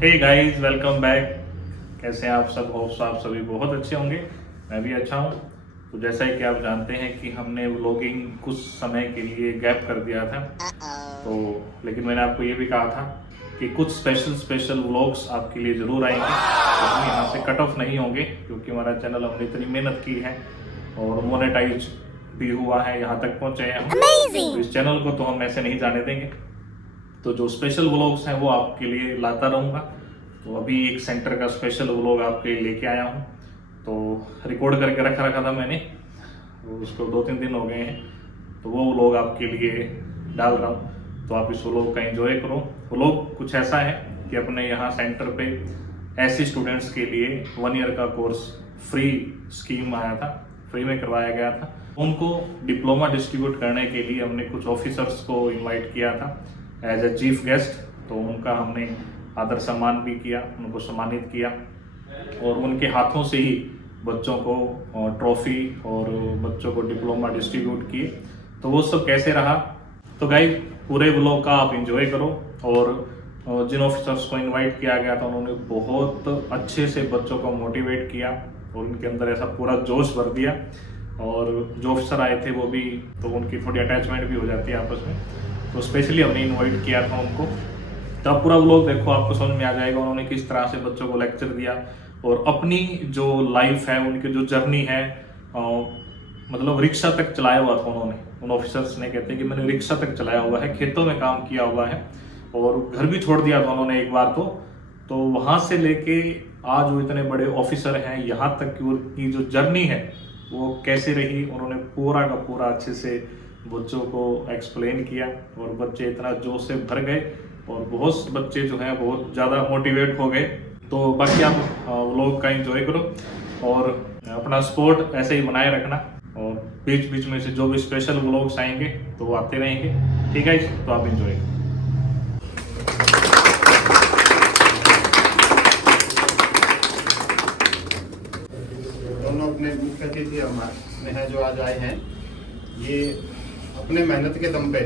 Hey guys, welcome back. कैसे हैं आप सब? होप्स आप सभी बहुत अच्छे होंगे। मैं भी अच्छा हूँ। तो जैसा ही कि आप जानते हैं कि हमने व्लॉगिंग कुछ समय के लिए गैप कर दिया था, तो लेकिन मैंने आपको ये भी कहा था कि कुछ स्पेशल व्लॉग्स आपके लिए ज़रूर आएंगे। तो हम यहाँ से कट ऑफ नहीं होंगे, क्योंकि हमारा चैनल हमने इतनी मेहनत की है और मोनेटाइज भी हुआ है, यहाँ तक पहुँचे हैं हम। तो इस चैनल को तो हम ऐसे नहीं जाने देंगे। तो जो स्पेशल व्लॉग्स हैं वो आपके लिए लाता रहूँगा। तो अभी एक सेंटर का स्पेशल व्लॉग आपके लिए लेके आया हूँ। तो रिकॉर्ड करके रखा था मैंने, तो उसको 2-3 दिन हो गए हैं। तो वो व्लॉग आपके लिए डाल रहा हूँ, तो आप इस व्लॉग का एंजॉय करो। व्लॉग कुछ ऐसा है कि अपने यहाँ सेंटर पे ऐसे स्टूडेंट्स के लिए 1 ईयर का कोर्स फ्री स्कीम आया था, फ्री में करवाया गया था। उनको डिप्लोमा डिस्ट्रीब्यूट करने के लिए हमने कुछ ऑफिसर्स को इनवाइट किया था एज ए चीफ गेस्ट। तो उनका हमने आदर सम्मान भी किया, उनको सम्मानित किया और उनके हाथों से ही बच्चों को ट्रॉफी और बच्चों को डिप्लोमा डिस्ट्रीब्यूट किए। तो वो सब कैसे रहा, तो गाइस पूरे व्लॉग का आप एंजॉय करो। और जिन ऑफिसर्स को इनवाइट किया गया था उन्होंने बहुत अच्छे से बच्चों को मोटिवेट किया और उनके अंदर ऐसा पूरा जोश भर दिया। और जो ऑफिसर आए थे वो भी, तो उनकी थोड़ी अटैचमेंट भी हो जाती है आपस में। तो स्पेशली हमने इनवाइट किया था उनको। तो आप पूरा व्लॉग देखो, आपको समझ में आ जाएगा उन्होंने किस तरह से बच्चों को लेक्चर दिया और अपनी जो लाइफ है, उनकी जो जर्नी है, मतलब रिक्शा तक चलाया हुआ था उन्होंने। उन ऑफिसर्स ने कहते हैं कि मैंने रिक्शा तक चलाया हुआ है, खेतों में काम किया हुआ है और घर भी छोड़ दिया था उन्होंने एक बार। तो वहाँ से लेके आज वो इतने बड़े ऑफिसर हैं, यहाँ तक कि उनकी जो जर्नी है वो कैसे रही, उन्होंने पूरा का पूरा अच्छे से बच्चों को एक्सप्लेन किया और बच्चे इतना जोश से भर गए और बहुत बच्चे जो हैं बहुत ज़्यादा मोटिवेट हो गए। तो बाकी आप व्लॉग का एंजॉय करो और अपना सपोर्ट ऐसे ही बनाए रखना। और बीच बीच में से जो भी स्पेशल व्लॉग्स आएंगे तो वो आते रहेंगे, ठीक है? तो आप एंजॉय करो। दोनों अपने मुख्य अतिथि हमारे हैं जो आज आए हैं, ये अपने मेहनत के दम पे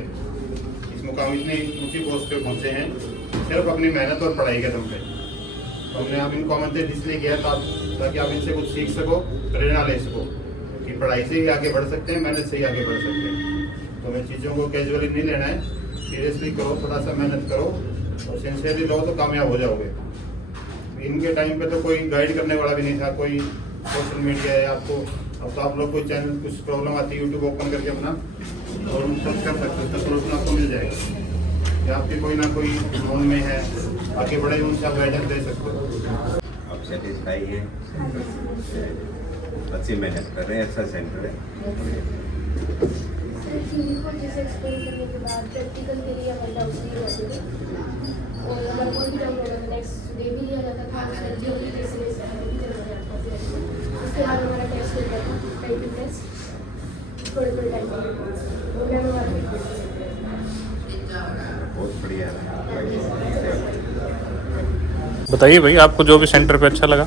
इस मुकाम इतनी ऊंची पोस्ट पे पहुंचे हैं, सिर्फ अपनी मेहनत और पढ़ाई के दम पे। तो हमने आप इनको आमंत्रित इसलिए किया ताकि आप इनसे कुछ सीख सको, प्रेरणा ले सको कि पढ़ाई से ही आगे बढ़ सकते हैं, मेहनत से ही आगे बढ़ सकते हैं। तो हमें चीज़ों को कैजुअली नहीं लेना है, सीरियसली करो, थोड़ा सा मेहनत करो और सिंसियरली रहो तो कामयाब हो जाओगे। इनके टाइम पे तो कोई गाइड करने वाला भी नहीं था, कोई सोशल मीडिया है आपको। अब तो आप लोग कोई चैनल, कुछ प्रॉब्लम आती है यूट्यूब ओपन करके अपना और सर्च कर सकते हो, उसका सोल्यूशन आपको मिल जाएगा। या आपके कोई ना कोई फोन में है, आगे बढ़े उनसे आप गाइडेंस दे सकते हो। आप सेटिस्फाई हैं? अच्छी मेहनत कर रहे हैं, अच्छा सेंटर है। थ्योरी को जैसे एक्सप्लेन करने के बाद प्रैक्टिकल के लिए हमारे डाउट्स नहीं रहते थे और हमारा कोई भी डाउट होगा नेक्स्ट डे भी लिया जाता था, थ्योरी जैसे उसके बाद हमारा टेस्ट होता था, टाइपिंग टेस्ट थोड़े टाइम वो मैम हमारा बहुत बढ़िया है। बताइए भाई, आपको जो भी सेंटर पे अच्छा लगा।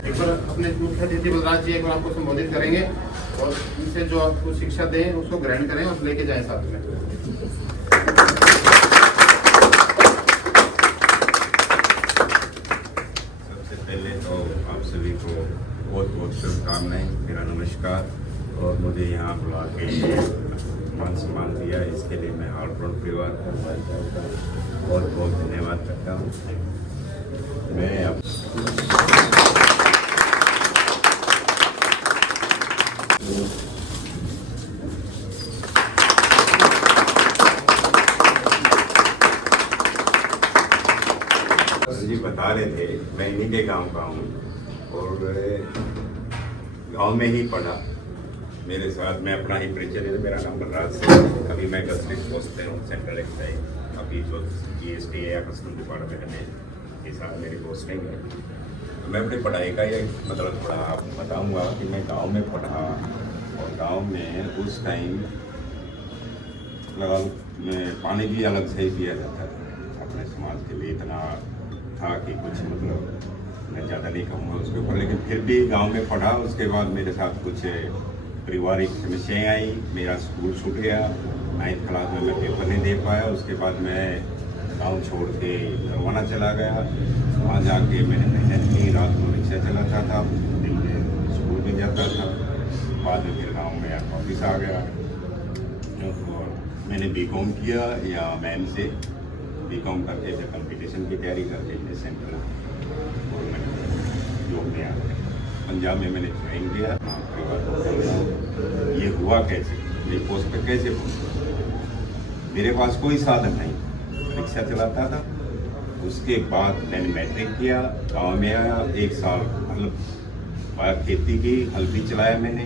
एक बार अपने मुख्य अतिथि बलराज जी एक बार आपको संबोधित करेंगे और इनसे जो आपको शिक्षा दें उसको ग्रहण करें और लेके जाएं साथ में। सबसे पहले तो आप सभी को बहुत बहुत शुभकामनाएं, मेरा नमस्कार। और मुझे यहाँ बुला के मान सम्मान दिया, इसके लिए मैं ऑलराउंड परिवार को बहुत बहुत धन्यवाद करता हूँ। मैं अब जी बता रहे थे, मैं इन्हीं के गांव का हूँ और गांव में ही पढ़ा। मेरे साथ में अपना ही परिचय है, मेरा नाम बलराज सिंह। अभी मैं डिस्ट्रिक्ट पोस्ट पे हूँ, सेंट्रल एक्साइज। अभी जो GST या कस्टम डिपार्टमेंट में के साथ मेरी पोस्टिंग है। तो मैं अपनी पढ़ाई का ये मतलब थोड़ा आपको बताऊँगा कि मैं गाँव में पढ़ा और गाँव में उस टाइम लगा पानी भी अलग से ही पिया जाता था। अपने समाज के लिए इतना था कि कुछ मतलब मैं ज़्यादा नहीं कहूँगा उसके ऊपर, लेकिन फिर भी गांव में पढ़ा। उसके बाद मेरे साथ कुछ पारिवारिक समस्याएं आई, मेरा स्कूल छूट गया, 9th क्लास में मैं पेपर नहीं दे पाया। उसके बाद मैं गाँव छोड़ के नरवाना चला गया। वहाँ जाके मैंने मेहनत की, रात को रिक्शा चलाता था, दिन में स्कूल में जाता था। बाद में फिर गाँव में वापस आ गया। और मैंने बीकॉम किया या मैम से, बीकॉम करके फिर कंपटीशन की तैयारी करके मैं सेंट्रल गवर्नमेंट जॉब में आ गया। पंजाब में मैंने ज्वाइन किया। परिवार को ये हुआ कैसे, ये पोस्ट पर कैसे पहुँचा। मेरे पास कोई साधन नहीं, रिक्शा चलाता था। उसके बाद मैंने मैट्रिक किया, गांव में आया, 1 साल मतलब खेती की, हल भी चलाया मैंने।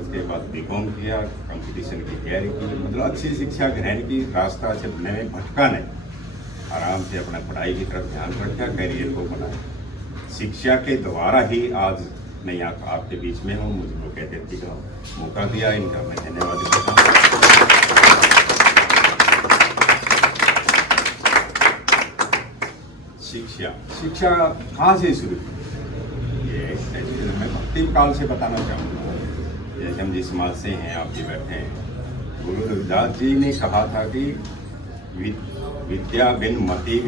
उसके बाद बीकॉम किया, कंपटीशन की तैयारी की, मतलब अच्छी शिक्षा ग्रहण की। रास्ता से मैंने भटका नहीं, आराम से अपना पढ़ाई की तरफ ध्यान रखा, करियर को बनाया। शिक्षा के द्वारा ही आज मैं यहाँ आपके बीच में हूँ। मुझे लोग कहते थे का मौका दिया, इनका मैं धन्यवाद देता हूँ। शिक्षा कहाँ से शुरू की? ये मैं भक्ति काल से बताना चाहूँगा। जैसे हम जिस समाज से हैं, आप जी बैठे हैं, गुरु रविदास जी ने कहा था कि विद्या बिन मति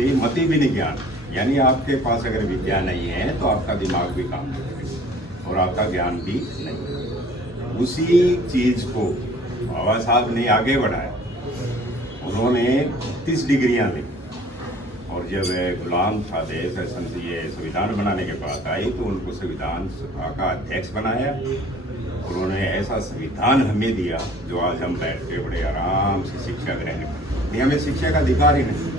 भी ज्ञान। यानी आपके पास अगर विद्या नहीं है तो आपका दिमाग भी काम नहीं करेगा और आपका ज्ञान भी नहीं। उसी चीज़ को बाबा साहब ने आगे बढ़ाया। उन्होंने 30 डिग्रियाँ ली और जब गुलाम था देश ये संविधान बनाने के बाद आई तो उनको संविधान सभा का अध्यक्ष बनाया। उन्होंने ऐसा संविधान हमें दिया जो आज हम बैठ के बड़े आराम से शिक्षा ग्रहण करते। हमें शिक्षा का अधिकार ही नहीं,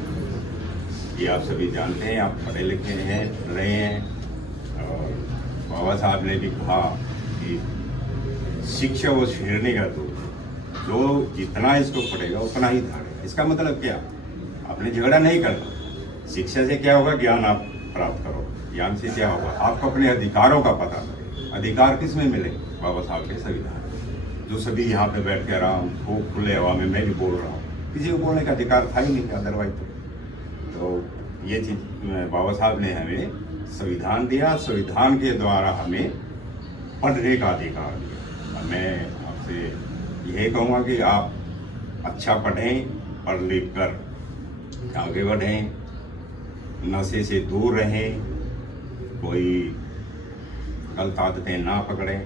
ये आप सभी जानते हैं, आप पढ़े लिखे हैं, रहे हैं। और बाबा साहब ने भी कहा कि शिक्षा वो छेड़ने का दूध, जो जितना इसको पढ़ेगा उतना ही धारेगा। इसका मतलब क्या, आपने झगड़ा नहीं करना। शिक्षा से क्या होगा, ज्ञान आप प्राप्त करो। ज्ञान से क्या होगा, आपको अपने अधिकारों का पता लगे। अधिकार किस में मिले, बाबा साहब के संविधान, जो सभी यहाँ पे बैठ के आराम खूब खुले हवा में मैं भी बोल रहा हूँ। किसी को बोलने का अधिकार था ही नहीं, अदरवाइज तो ये चीज़ बाबा साहब ने हमें संविधान दिया। संविधान के द्वारा हमें पढ़ने का अधिकार दिया। मैं आपसे यही कहूँगा कि आप अच्छा पढ़ें, पढ़ लिख कर आगे बढ़ें, नशे से दूर रहें, कोई गलत आदतें ना पकड़ें।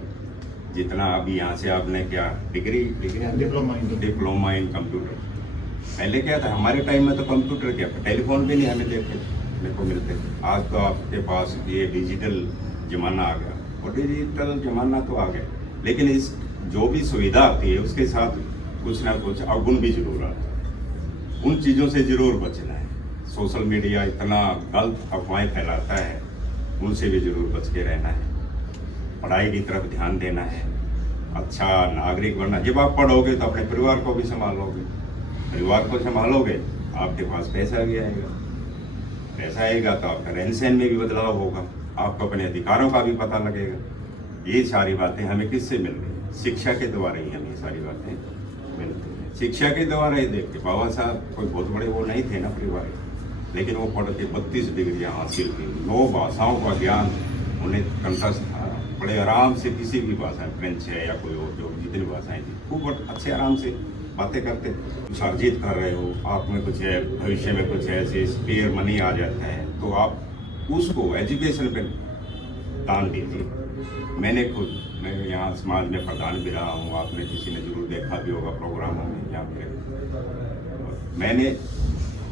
जितना अभी यहाँ से आपने क्या डिप्लोमा इन कंप्यूटर। पहले क्या था, हमारे टाइम में तो कंप्यूटर क्या, टेलीफोन भी नहीं हमें मेरे को मिलते। आज तो आपके पास ये डिजिटल ज़माना आ गया और डिजिटल ज़माना तो आ गया, लेकिन इस जो भी सुविधा आती है उसके साथ कुछ ना कुछ अवगुण भी जरूर आता है। उन चीज़ों से ज़रूर बचना है। सोशल मीडिया इतना गलत अफवाहें फैलाता है, उनसे भी ज़रूर बच के रहना है। पढ़ाई की तरफ ध्यान देना है, अच्छा नागरिक बनना। जब आप पढ़ोगे तो अपने परिवार को भी संभालोगे, परिवार को संभालोगे, आपके पास पैसा भी आएगा, पैसा आएगा तो आपका रहन सहन में भी बदलाव होगा, आपको अपने अधिकारों का भी पता लगेगा। ये सारी बातें हमें किससे मिल रही, शिक्षा के द्वारा ही हमें सारी बातें मिलती हैं। शिक्षा के द्वारा ही देखते, बाबा साहब कोई बहुत बड़े वो नहीं थे ना परिवार, लेकिन वो पढ़ के 32 डिग्रियाँ हासिल की, 9 भाषाओं का ज्ञान उन्हें कंठस्थ था। बड़े आराम से किसी भी भाषा, फ्रेंच है या कोई और जो जितनी भाषाएं थी, खूब अच्छे आराम से बातें करते। कुछ अर्जित कर रहे हो, आप में कुछ है, भविष्य में कुछ ऐसे स्पेयर मनी आ जाता है तो आप उसको एजुकेशन पे दान दीजिए। मैं यहाँ समाज में प्रधान भी रहा हूँ, आपने किसी ने जरूर देखा भी होगा प्रोग्रामों में। यहाँ पे मैंने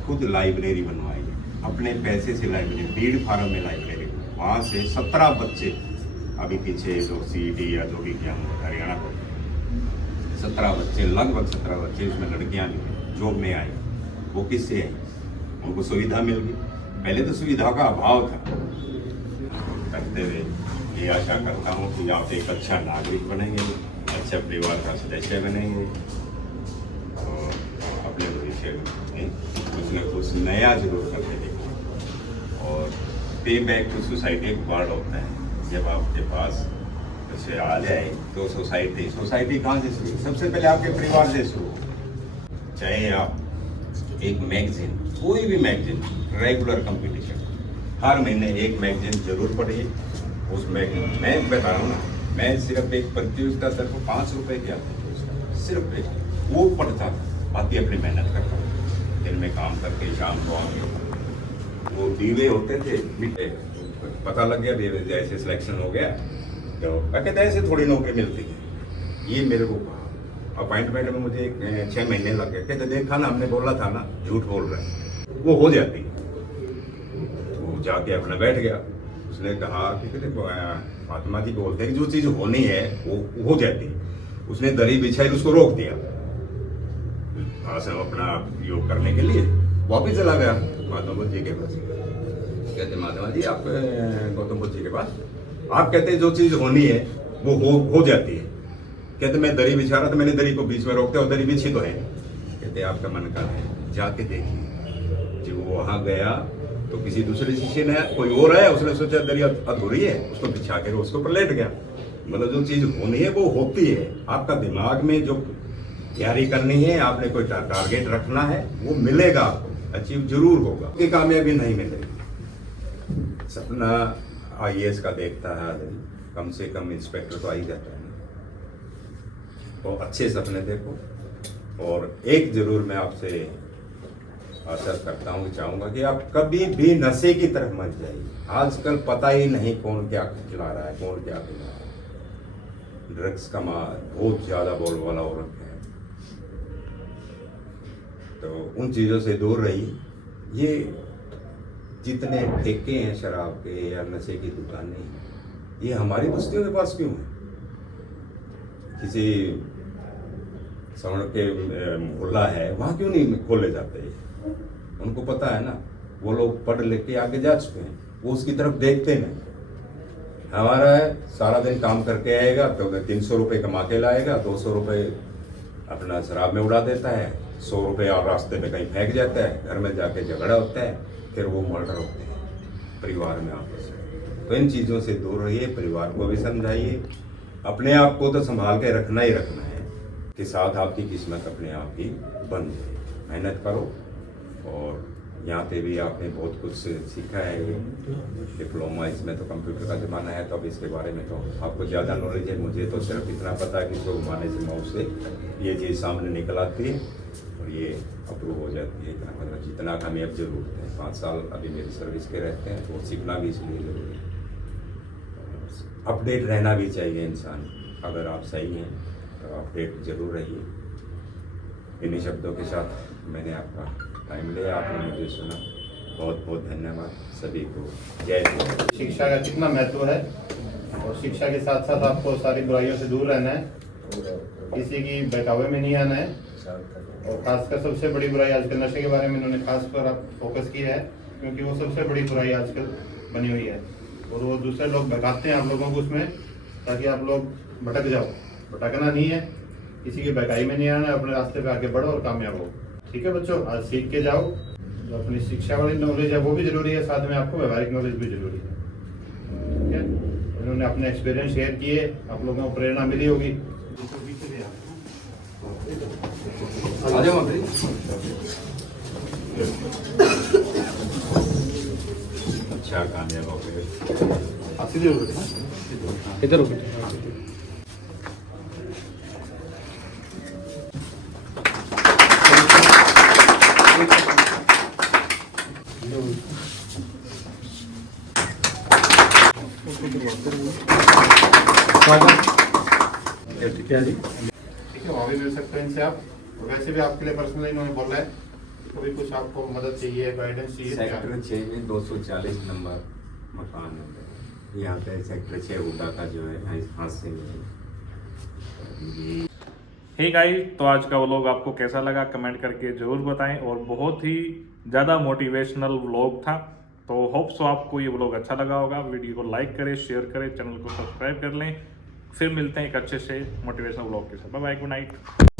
खुद लाइब्रेरी बनवाई है, अपने पैसे से लाइब्रेरी, बीड फार्म में लाइब्रेरी, वहाँ से 17 बच्चे अभी पीछे जो CET या जो भी क्या हरियाणा को 17 बच्चे, लगभग 17 बच्चे, इसमें लड़कियाँ भी जॉब में आई। वो किससे आई, उनको सुविधा मिल गई। पहले तो सुविधा का अभाव था। करते हुए ये आशा करता हूँ कि आप एक अच्छा नागरिक बनेंगे, अच्छा परिवार का सदस्य बनेंगे और अपने भविष्य में कुछ न कुछ नया जरूर करके देखें। और पे बैक टू सोसाइटी एक वर्ड होता है, जब आपके पास कुछ आ जाए तो सोसाइटी कहाँ से शुरू, सबसे पहले आपके परिवार से शुरू। चाहे आप एक मैगजीन, कोई भी मैगजीन, रेगुलर कंपटीशन, हर महीने एक मैगजीन जरूर पढ़िए। उस मैगजीन, मैं बता रहा हूँ ना, मैं सिर्फ एक प्रतियोगिता सिर्फ 5 रुपए की आती थी उसका, सिर्फ एक वो पढ़ता था, बाकी अपनी मेहनत करता था, दिन में काम करके शाम को आके वो दीवे होते थे मिटे, पता लग गया दीवे जैसे सिलेक्शन हो गया तो कहते ऐसे थोड़ी नौकरी मिलती है। ये मेरे को अपॉइंटमेंट में मुझे 6 महीने लग गए। कहते देखा ना, हमने बोला था ना, झूठ बोल रहे हैं, वो हो जाती है। वो जाके अपना बैठ गया, उसने कहा कि कहते महात्मा जी बोलते हैं कि जो चीज़ होनी है वो हो जाती है। उसने दरी बिछाई, उसको रोक दिया आसन अपना योग करने के लिए, वापिस चला गया महात्मा बुद्ध जी के पास। कहते महात्मा जी आप गौतम बुद्ध जी के पास, आप कहते जो चीज़ होनी है वो हो जाती है। कहते मैं दरी बिछा रहा था, मैंने दरी को बीच में रोकते और दरी बिछी तो है। कहते आपका मन का है, जाके देखिए। जब वो वहाँ गया तो किसी दूसरे शिष्य ने, कोई और है, उसने सोचा दरी अधूरी है, उसको बिछा के उसको ऊपर लेट गया। मतलब जो चीज़ होनी है वो होती है। आपका दिमाग में जो तैयारी करनी है, आपने कोई टारगेट रखना है, वो मिलेगा आपको, अचीव जरूर होगा। कि कामयाबी नहीं मिलेगी। सपना IAS का देखता है आदमी, कम से कम इंस्पेक्टर तो आ ही जाता है ना। तो अच्छे सपने देखो। और एक जरूर मैं आपसे आशा करता हूँ, चाहूँगा कि आप कभी भी नशे की तरफ मत जाइए। आजकल पता ही नहीं कौन क्या खिला रहा है, कौन क्या खिला रहा है। ड्रग्स का मार बहुत ज़्यादा बोलबाला हो रखा है, तो उन चीज़ों से दूर रहिए। ये जितने ठेके हैं शराब के या नशे की दुकानें हैं, ये हमारी बस्तियों के पास क्यों है? किसी सवर्ण के मोहल्ला है, वहाँ क्यों नहीं खोले जाते? उनको पता है ना, वो लोग पढ़ लिख के आगे जा चुके हैं, वो उसकी तरफ देखते नहीं। हमारा है सारा दिन काम करके आएगा तो 300 रुपये कमा के लाएगा, 200 रुपये अपना शराब में उड़ा देता है, 100 रुपये और रास्ते में कहीं फेंक जाता है, घर में जाके झगड़ा होता है, फिर वो मर्डर होते हैं परिवार में आपस में। तो इन चीज़ों से दूर रहिए, परिवार को भी समझाइए। अपने आप को तो संभाल के रखना ही रखना है, कि साथ आपकी किस्मत अपने आप ही बन जाए। मेहनत करो। और यहाँ पे भी आपने बहुत कुछ सीखा है, डिप्लोमा, इसमें तो कंप्यूटर का ज़माना है, तो अब इसके बारे में तो आपको ज़्यादा नॉलेज है। मुझे तो सिर्फ इतना पता है कि इसको घुमाने से माउस से ये चीज़ सामने निकल आती है और ये अप्रूव हो जाती है। इतना मतलब जितना हमें अब जरूरत है, 5 साल अभी मेरी सर्विस के रहते हैं, तो सीखना भी इसलिए ज़रूरी है। अपडेट रहना भी चाहिए इंसान। अगर आप सही हैं तो अपडेट जरूर रहिए। इन्हीं शब्दों के साथ मैंने आपका टाइम लिया, आपने मुझे सुना, बहुत बहुत धन्यवाद सभी को। जय हिंद। शिक्षा का कितना महत्व है, और शिक्षा के साथ साथ आपको सारी बुराइयों से दूर रहना है, किसी की बहकावे में नहीं आना है। और खासकर सबसे बड़ी बुराई आजकल नशे के बारे में इन्होंने खासकर फोकस किया है, क्योंकि वो सबसे बड़ी बुराई आजकल बनी हुई है। और वो दूसरे लोग भगाते हैं आप लोगों को उसमें, ताकि आप लोग भटक जाओ। भटकना नहीं है, किसी की बहकाई में नहीं आना है, अपने रास्ते पे आगे बढ़ो और कामयाब हो। ठीक है बच्चों, आज सीख के जाओ। जो अपनी शिक्षा वाली नॉलेज है वो भी जरूरी है, साथ में आपको व्यवहारिक नॉलेज भी जरूरी है। ठीक है, उन्होंने अपने एक्सपीरियंस शेयर किए, आप लोगों को प्रेरणा मिली होगी। अच्छा कामयाब हो गए। इधर ठीक है, वहाँ भी मिल सकते हैं इनसे आप। और वैसे भी आपके लिए पर्सनली इन्होंने बोला है, कभी कुछ आपको मदद चाहिए, गाइडेंस चाहिए, सेक्टर 6 में 240 नंबर मकान है। यहाँ पे सेक्टर 6 उदा का जो है हादसे में। हे गाइस, तो आज का व्लॉग आपको कैसा लगा कमेंट करके ज़रूर बताएं। और बहुत ही ज़्यादा मोटिवेशनल व्लॉग था, तो होप सो आपको ये व्लॉग अच्छा लगा होगा। वीडियो को लाइक करें, शेयर करें, चैनल को सब्सक्राइब कर लें। फिर मिलते हैं एक अच्छे से मोटिवेशनल व्लॉग के साथ। Bye bye, good night.